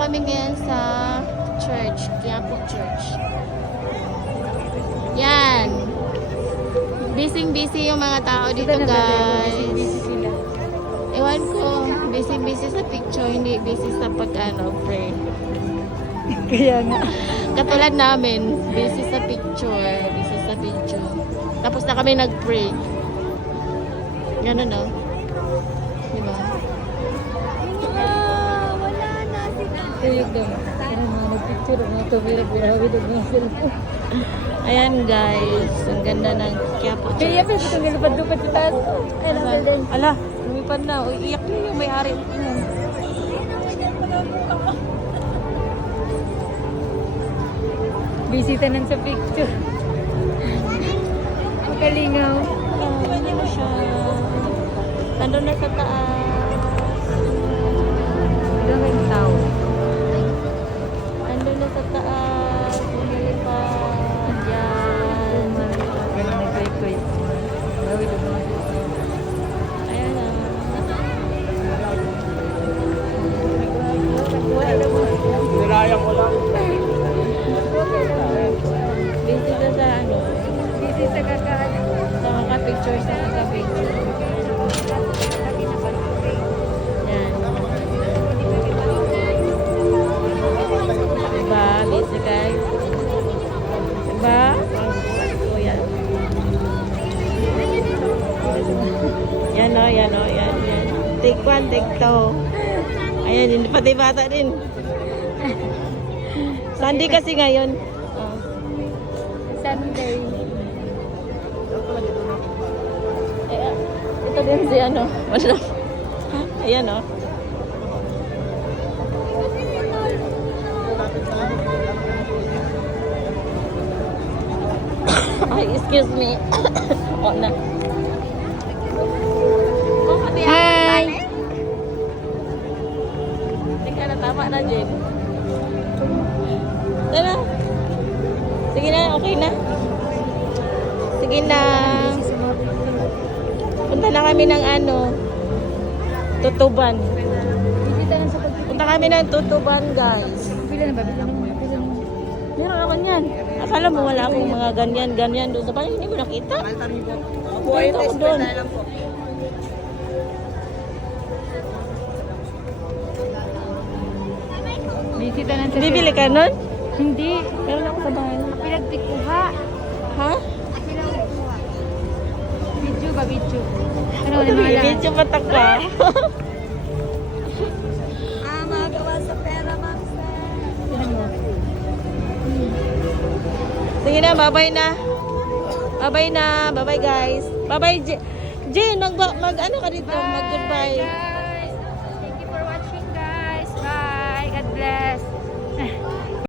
kami ngayon sa church, Quiapo Church. Yan. Busy yung mga tao dito, guys. Ewan ko, busy sa picture, hindi busy sa pray. Kaya nga. Katulad namin, busy sa picture, busy sa video. Tapos na kami nag-pray. Ganun, no? Diba? Wala na si Kaya daw. Pero mga nagpicture, mga tumira, pinawid ang mga cellphone. Ayan, guys. Ang ganda ng Quiapo Church. Kaya pa ito nilipad-lupad sa taas. Ay, lang din. Ala, lumipad na. Uy, iyak yun yung may-ari. Bisita nan sa picture. Makalingaw. Hindi mo siya. Nandun na sa taas. Daming tao. Nandun na sa taas. Lumilipad. Yan. Nagkway-kway. Bawid ang mga cellphone. Ayan na. Nilayang ko lang. Busy na sa ano. Busy sa kakaano. Sa kaka-picture sa kaka-picture. Yan. Diba? Busy guys. Diba? O yan. Yan o, yan o, yan. Take one, take two. Ayan, hindi pati bata din. Sunday kasi ngayon. Oh. Sunday. Ito din si ano. Wala. Ayan o. Ay, excuse me. O na. Hi! Teka na, tama na, Jen. Tara. Sige na, okay na. Sige na. Punta na kami ng ano, Tutuban. Bisita nan sa pagpipicture. Punta kami ng Tutuban, guys. Pila na ba? Pila na. Pila na. Meron ako yan. Akala mo wala akong mga ganyan doon. Sa parang hindi ko nakita. Buhay ako doon. Bisita nan sa Bibili ka nun? Hindi. Meron ako sa bahay. Pinagtikuha. Ha? Pinagtikuha. Video ba? Video. Ano na mga lahat? Video patak ka. Magawa sa pera, ma'am. Sige na, bye-bye na. Bye-bye na. Bye-bye, guys. Bye-bye, Jen, mag ano ka dito? Mag-goodbye.